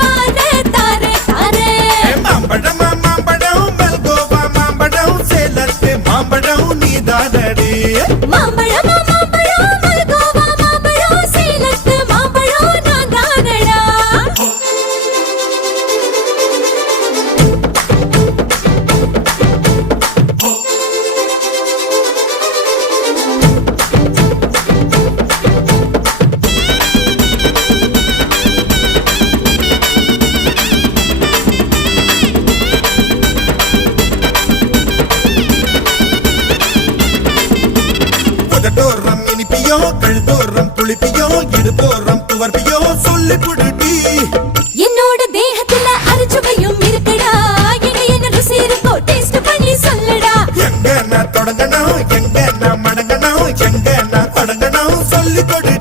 வார தாரே தாரே மாம்பழமா மாம்பழம் மல்கோவா மாம்பழம் சேலத்து மாம்பழம் நீதானடி மாம்பழமா மாம்பழம் மல்கோவா மாம்பழம் சேலத்து மாம்பழம் நான் தானடா உதட்டோரம் இனிப்பியோ கழுத்தோரம் புளிப்பியோ இடுப்போரம் துவர்ப்பியோ சொல்லி புடுடி என்னோட தேகத்துல அரிச்சுவையும் இருக்குடா இடையின ருசி இருக்கோ டேஸ்ட் பண்ணி சொல்லுடா எங்க நான் தொடங்கணும் எங்க நான் மடங்கணும் எங்க நான் தொடங்கணும் சொல்லி கொடு